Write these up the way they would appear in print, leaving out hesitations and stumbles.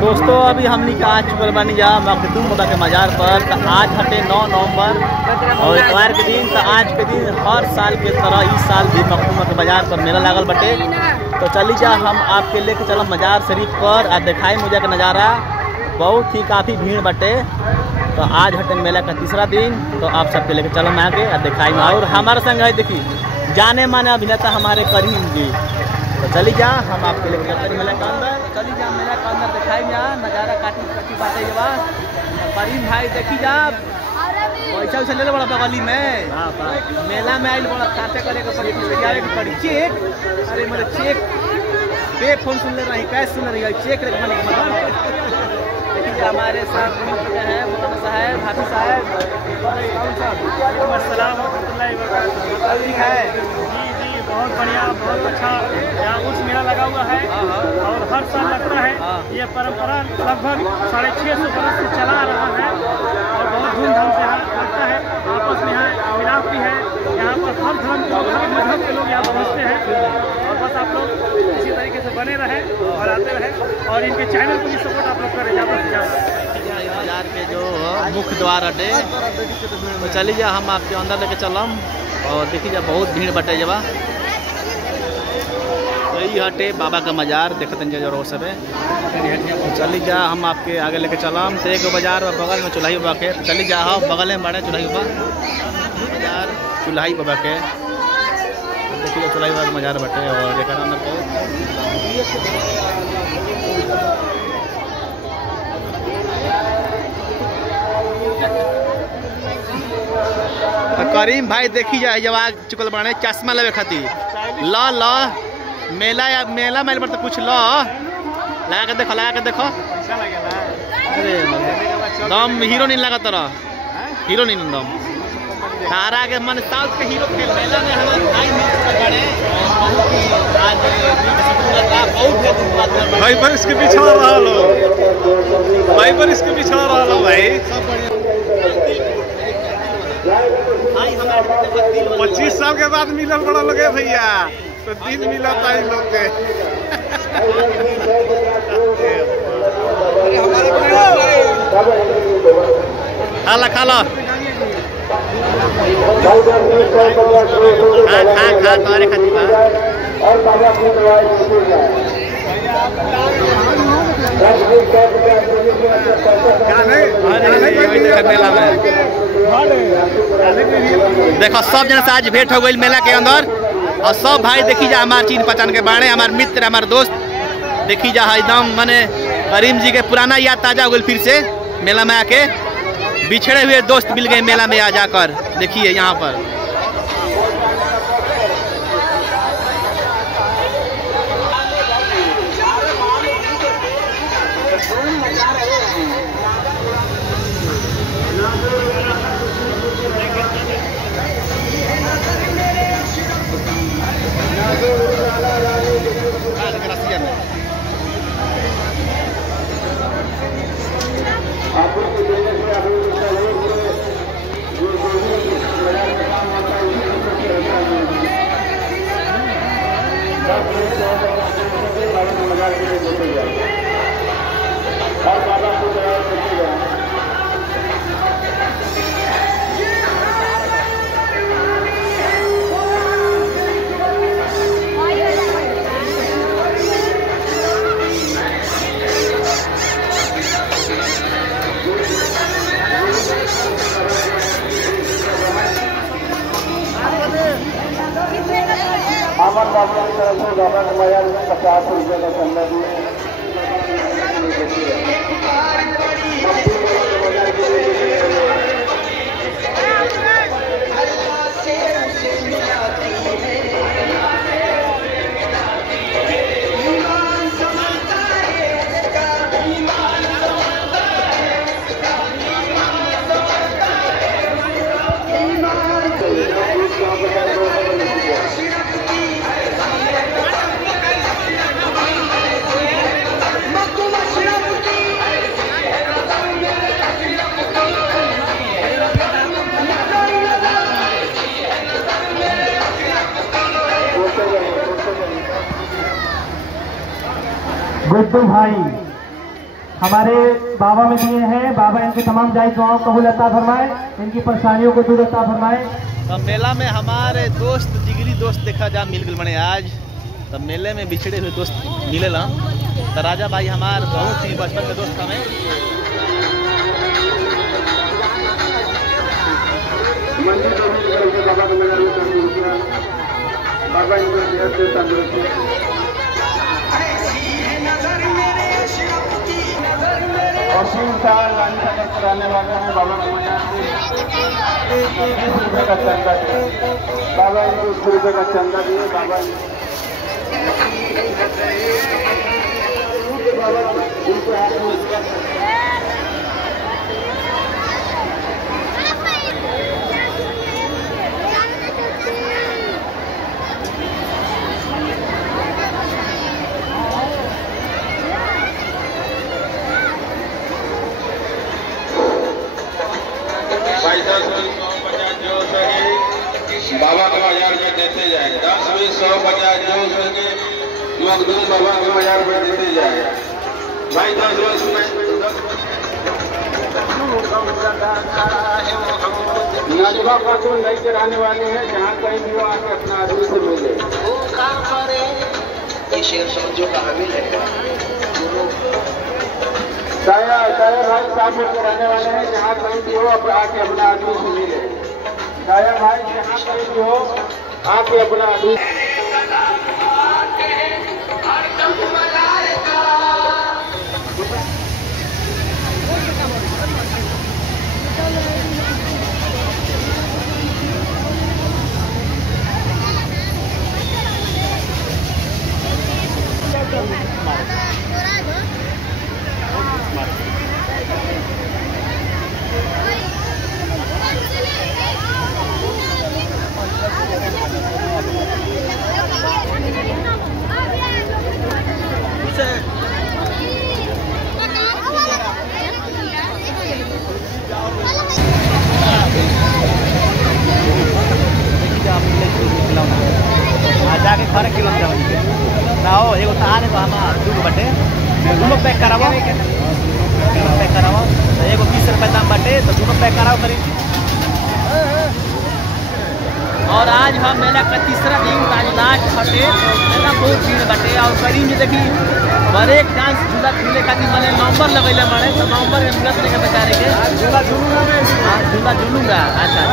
दोस्तों अभी हमने आ चुकल बनी जा मखदूम बाबा के मज़ार पर। तो आज हटे 9 नवंबर और इतवार के दिन। तो आज के दिन हर साल के तरह इस साल भी मखदूम के बाजार पर मेला लागल बटे। तो चली जा हम आपके लेके चलम मज़ार शरीफ पर आ दिखाई मुझे का नज़ारा। बहुत ही काफ़ी भीड़ बटे। तो आज हटे मेला का तीसरा दिन। तो आप सबके लेके चलम आगे आ दिखाई में। और हमारे संग है देखिए जाने माने अभिनेता हमारे करीम जी। तो चली जा हम आपके लेके चलते मेला के अंदर। चली जा मेला के अंदर दिखाई जा नज़ारा काटी काटी बातें जब करीम भाई देखी जा पैसा वैसा ले लो बड़ा बगली में मेला में आई बड़ा काटे करे के पड़ी जाए के पड़ी चेक। अरे मेरे चेक पे फोन सुन ले रही कैश सुन रही चेक रे देखिए हमारे साथ मित्र हैं मौलाना साहब हाफिज साहब है जी बहुत बढ़िया बहुत अच्छा यहाँ उस मेला लगा हुआ है और हर साल लगता है। ये परंपरा लगभग 650 वर्ष से चला आ रहा है और बहुत धूमधाम से यहाँ लगता है। आपस में यहाँ मिलाप भी है। यहाँ पर हर धर्म के लोग हर मजहब के लोग यहाँ पहुँचते हैं और बस आप लोग इसी तरीके से बने रहें और आते रहें और इनके चैनल को भी सपोर्ट आप लोग करें ज़्यादा से ज़्यादा। बाजार के जो मुख्य द्वार हटे तो चली जा हम आपके अंदर लेके चलम और देखी जा बहुत भीड़ बटे जब यही हटे बाबा का मज़ार देखते हैं जो सब है। तो चली जा हम आपके आगे लेके चलम तो एक बाजार बगल में चुल्हाई बाबा के। चली जा हाँ बगल में बड़े चुल्हाई बाबा मज़ार चुल्हाई बाबा के देखिए चुल्हाई बाबा का मज़ार बटे और देखा करीम भाई देखी जाए जब आ चुकल बने चश्मा लेवे खातिर ल मेला मेल पर तो कुछ लगा के देखो अरे दम हीरो नहीं लगा तरह हीरो नहीं दम तारा के मन साउथ के हीरो के मेला में भाई पर इसके पीछे रहा लो भाई पर इसके पीछे रहा लो भाई 25 साल के बाद मिलन बड़ा लगे भैया तो दिन मिला था इन लोग के। खाला खा तुम्हारे खाती मेला में देखो सब जन से आज भेंट हो गई मेला के अंदर और सब भाई देखी जा हमारे चीन पहचान के बारे हमारे मित्र हमारे दोस्त देखी जा एकदम माने करीम जी के पुराना याद ताजा हो गई फिर से मेला में आके बिछड़े हुए दोस्त मिल गए मेला में आ जाकर। देखिए यहाँ पर अमन बाबू की तरफ से बाबा का मज़ार में 50 रुपये का चंदा दिए। गुड्डू भाई हमारे बाबा में दिए हैं। बाबा इनकी तमाम जायज दुआओं कबूल अता फरमाए, इनकी परेशानियों को दूर अता फरमाए। तो मेला में हमारे दोस्त जिगरी दोस्त देखा जा मिल गए बने आज। तो मेले में बिछड़े हुए दोस्त मिले ला। तो राजा भाई हमारे बहुत ही बचपन में दोस्त हमें। बाबा इनको सेहत से तंदुरुस्ती और साल लाने का कराने वाले हैं। बाबा को मजार से 20 रुपये का चंदा दिया। बाबा इनको 20 रुपये का चंदा दिए। बाबा बाबा के बाजार में देते जाए। 10, 20, 100, 50 जो सके मखदूम बाबा के बाजार में देते जाए। भाई 10 रोज नाजुबा खातून नई चढ़ाने वाले हैं। जहाँ कहीं भी आके अपना आदमी से मिले। शायर भाई साफ चढ़ाने वाले हैं। जहाँ कहीं भी हो आके अपना आदमी से मिले। शायर भाई जहाँ कहीं भी हो आके अपना आदमी जाके खरे किलो जाओ एगो तार है हमारा दूध बटे दोनों पैक कराओ। पैक कराओ तो एगो 20 रुपये दाम बटे तो दोनों पैक कराओ करीब। और आज हम मेला का तीसरा दिन आज लास्ट हटे। मेला बहुत भीड़ बटे और करीब में देखी ब्रेक डांस झूला झूले का मैंने नंबर लगेले बड़े तो नंबर में मिलत लेके बेचारे के झूला झूलूंगा। अच्छा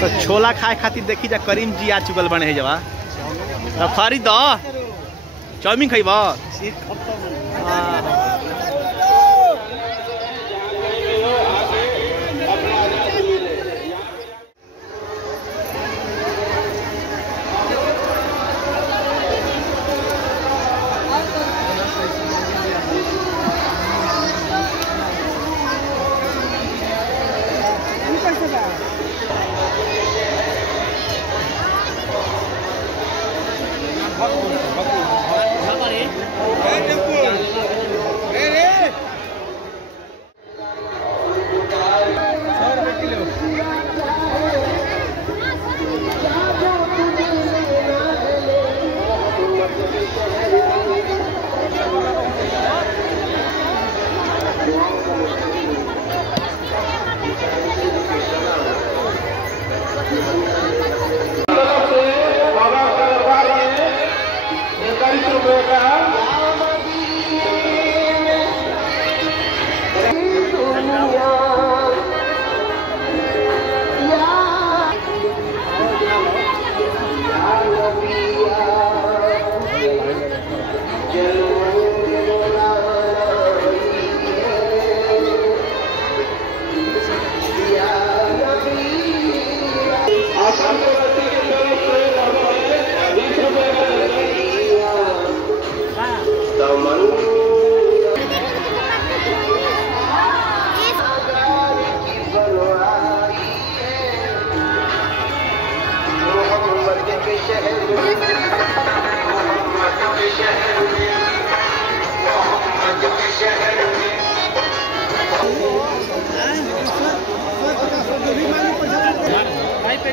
तो छोला खाए खातिर देखी जा करीम जी आ चुकल बने है जवा। तो खरीद चाउमीन खइब।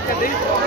के दिन